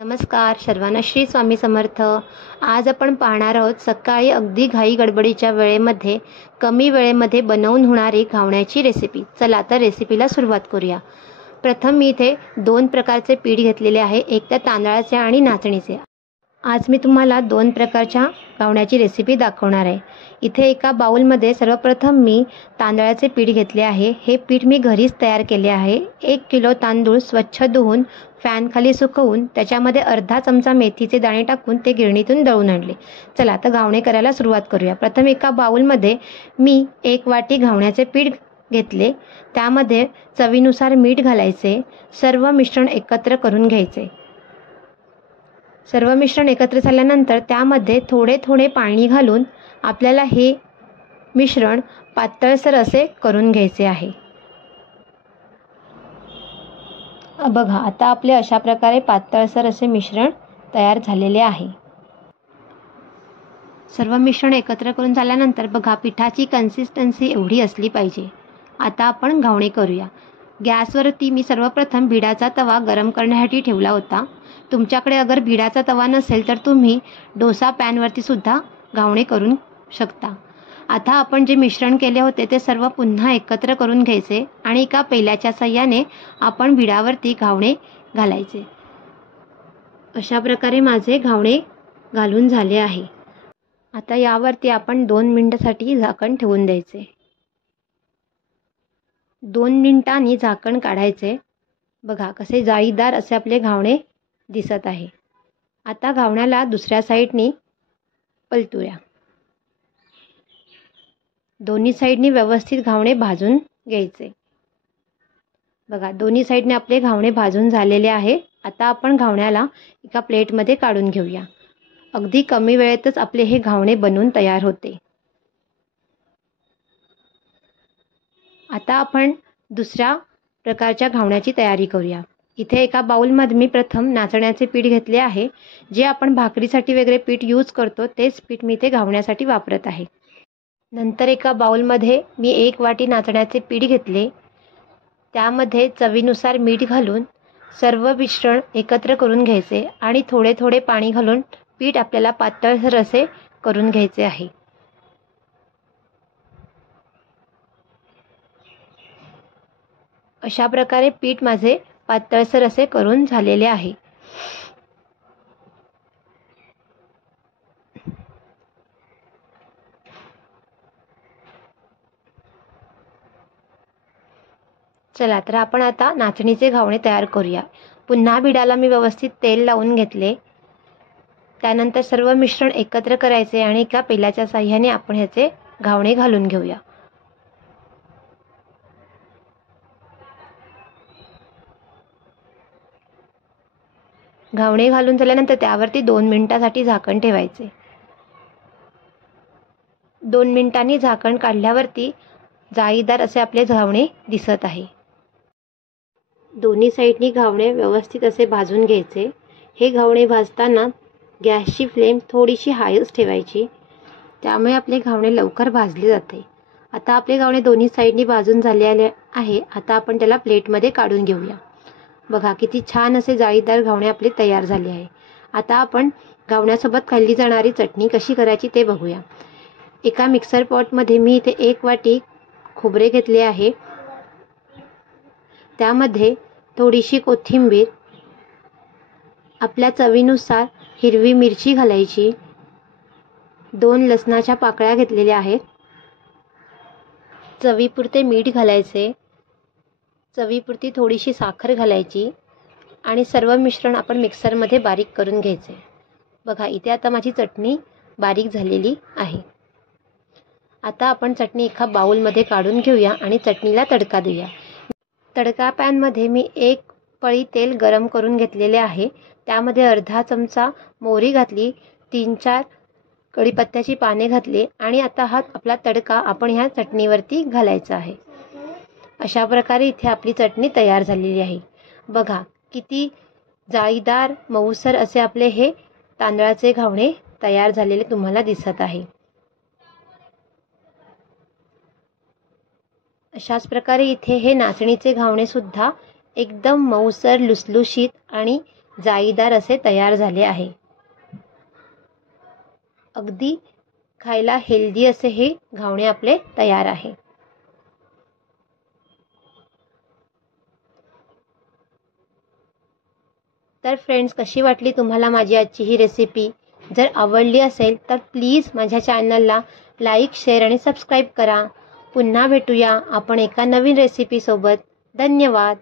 नमस्कार सर्वांना, श्री स्वामी समर्थ. आज आपण पाहणार आहोत सकाळी अगदी घाई गडबडीच्या वेळेमध्ये कमी वेळेमध्ये बनवून होणारी घावण्याची रेसिपी. चला तर रेसिपीला सुरुवात करूया. प्रथम मी इथे 2 प्रकारचे पीठ घेतलेले आहे, एक तर तांदळाचे आणि नाचणीचे. आज मी तुम्हाला 2 प्रकारच्या घावण्याची रेसिपी दाखवणार आहे. इथे एका बाउलमध्ये सर्वप्रथम मी तांदळाचे पीठ घेतले आहे. हे पीठ मी घरीच तयार केले आहे. 1 किलो तांदूळ स्वच्छ धुवून फॅनखाली सुकवून त्याच्यामध्ये अर्धा चमचा मेथीचे दाणे टाकून ते गिरणीतून दळून आणले. चला आता घावणे करायला सुरुवात करूया. प्रथम एका बाउलमध्ये मी 1 वाटी घावण्याचे पीठ घेतले. त्यामध्ये चवीनुसार मीठ घालायचे. सर्व मिश्रण एकत्र करून घ्यायचे. सर्व मिश्रण एकत्र झाल्यानंतर त्यामध्ये थोडे थोडे पाणी घालून आपल्याला हे मिश्रण पातळसर असे करून घ्यायचे आहे. बघा, आता आपले अशा प्रकारे पातळसर असे मिश्रण तयार झालेले आहे. सर्व मिश्रण एकत्र करून झाल्यानंतर बघा, पिठाची कन्सिस्टन्सी एवढी असली पाहिजे. आता आपण घावणे करूया. गॅसवरती मी सर्वप्रथम भिडाचा तवा गरम करण्यासाठी ठेवला होता. तुमच्याकडे अगर भिडाचा तवा नसेल तर तुम्ही डोसा पॅनवरती सुद्धा घावणे करू शकता. आता आपण जे मिश्रण केले होते ते सर्व पुन्हा एकत्र करून घ्यायचे आणि एका पेल्याच्या साहाय्याने आपण भिडावरती घावणे घालायचे. अशा प्रकारे माझे घावणे घालून झाले आहे. आता यावरती आपण 2 मिनिटासाठी झाकण ठेवून द्यायचे. 2 मिनिटांनी झाकण काढायचे. बघा, कसे जाळीदार असे आपले घावणे दिसत आहे. आता घावण्याला दुसऱ्या साईडनी पलटूया. दोन्ही साईडनी व्यवस्थित घावणे भाजून घ्यायचे. बघा, दोन्ही साईडने आपले घावणे भाजून झालेले आहे. आता आपण घावण्याला एका प्लेटमध्ये काढून घेऊया. अगदी कमी वेळेतच आपले हे घावणे बनवून तयार होते. आता आपण दुसऱ्या प्रकारच्या घावण्याची तयारी करूया. इथे एका बाउलमध्ये मी प्रथम नाचण्याचे पीठ घेतले आहे. जे आपण भाकरीसाठी वगैरे पीठ यूज करतो तेच पीठ मी इथे घावण्यासाठी वापरत आहे. नंतर एका बाउलमध्ये मी 1 वाटी नाचण्याचे पीठ घेतले. त्यामध्ये चवीनुसार मीठ घालून सर्व मिश्रण एकत्र करून घ्यायचे आणि थोडे थोडे पाणी घालून पीठ आपल्याला पातळसर असे करून घ्यायचे आहे. अशा प्रकारे पीठ माझे पातळसर असे करून झालेले आहे. चला तर आपण आता नाचणीचे घावणे तयार करूया. पुन्हा भिडाला मी व्यवस्थित तेल लावून घेतले. त्यानंतर सर्व मिश्रण एकत्र करायचे आणि एका पेल्याच्या साहाय्याने आपण ह्याचे घावणे घालून घेऊया. घावणे घालून झाल्यानंतर त्यावरती 2 मिनिटासाठी झाकण ठेवायचे. 2 मिनिटांनी झाकण काढल्यावरती जाळीदार असे आपले घावणे दिसत आहे. दोन्ही साईडनी घावणे व्यवस्थित असे भाजून घ्यायचे. हे घावणे भाजताना गॅसची फ्लेम थोडीशी हायच ठेवायची, त्यामुळे आपले घावणे लवकर भाजले जाते. आता आपले घावणे दोन्ही साईडनी भाजून झालेले आहे. आता आपण त्याला प्लेटमध्ये काढून घेऊया. बघा, किती छान असे जाळीदार घावणे आपले तयार झाले आहे. आता आपण घावण्यासोबत खाल्ली जाणारी चटणी कशी करायची ते बघूया. एका मिक्सर पॉटमध्ये मी इथे 1 वाटी खोबरे घेतले आहे. त्यामध्ये थोडीशी कोथिंबीर, आपल्या चवीनुसार हिरवी मिरची घालायची. 2 लसणाच्या पाकळ्या घेतलेल्या आहेत. चवीपुरते मीठ घालायचे. चवीपुरती थोडीशी साखर घालायची आणि सर्व मिश्रण आपण मिक्सरमध्ये बारीक करून घ्यायचे. बघा, इथे आता माझी चटणी बारीक झालेली आहे. आता आपण चटणी एका बाउलमध्ये काढून घेऊया आणि चटणीला तडका देऊया. तडका पॅनमध्ये मी 1 पळी तेल गरम करून घेतलेले आहे. त्यामध्ये अर्धा चमचा मोहरी घातली, 3-4 कढीपत्त्याची पाने घातली आणि आता हा आपला तडका आपण ह्या चटणीवरती घालायचा आहे. अशा प्रकारे इथे आपली चटणी तयार झालेली आहे. बघा, किती जाळीदार मऊसर असे आपले हे तांदळाचे घावणे तयार झालेले तुम्हाला दिसत आहे. अशाच प्रकारे इथे हे नाचणीचे घावणे सुद्धा एकदम मऊसर, लुसलुशीत आणि जाळीदार असे तयार झाले आहे. अगदी खायला हेल्दी असे हे घावणे आपले तयार आहे. तर फ्रेंड्स, कशी वाटली तुम्हाला माझी आजची ही रेसिपी? जर आवडली असेल तर प्लीज माझ्या चॅनलला लाईक, शेअर आणि सबस्क्राईब करा. पुन्हा भेटूया आपण एका नवीन रेसिपीसोबत. धन्यवाद.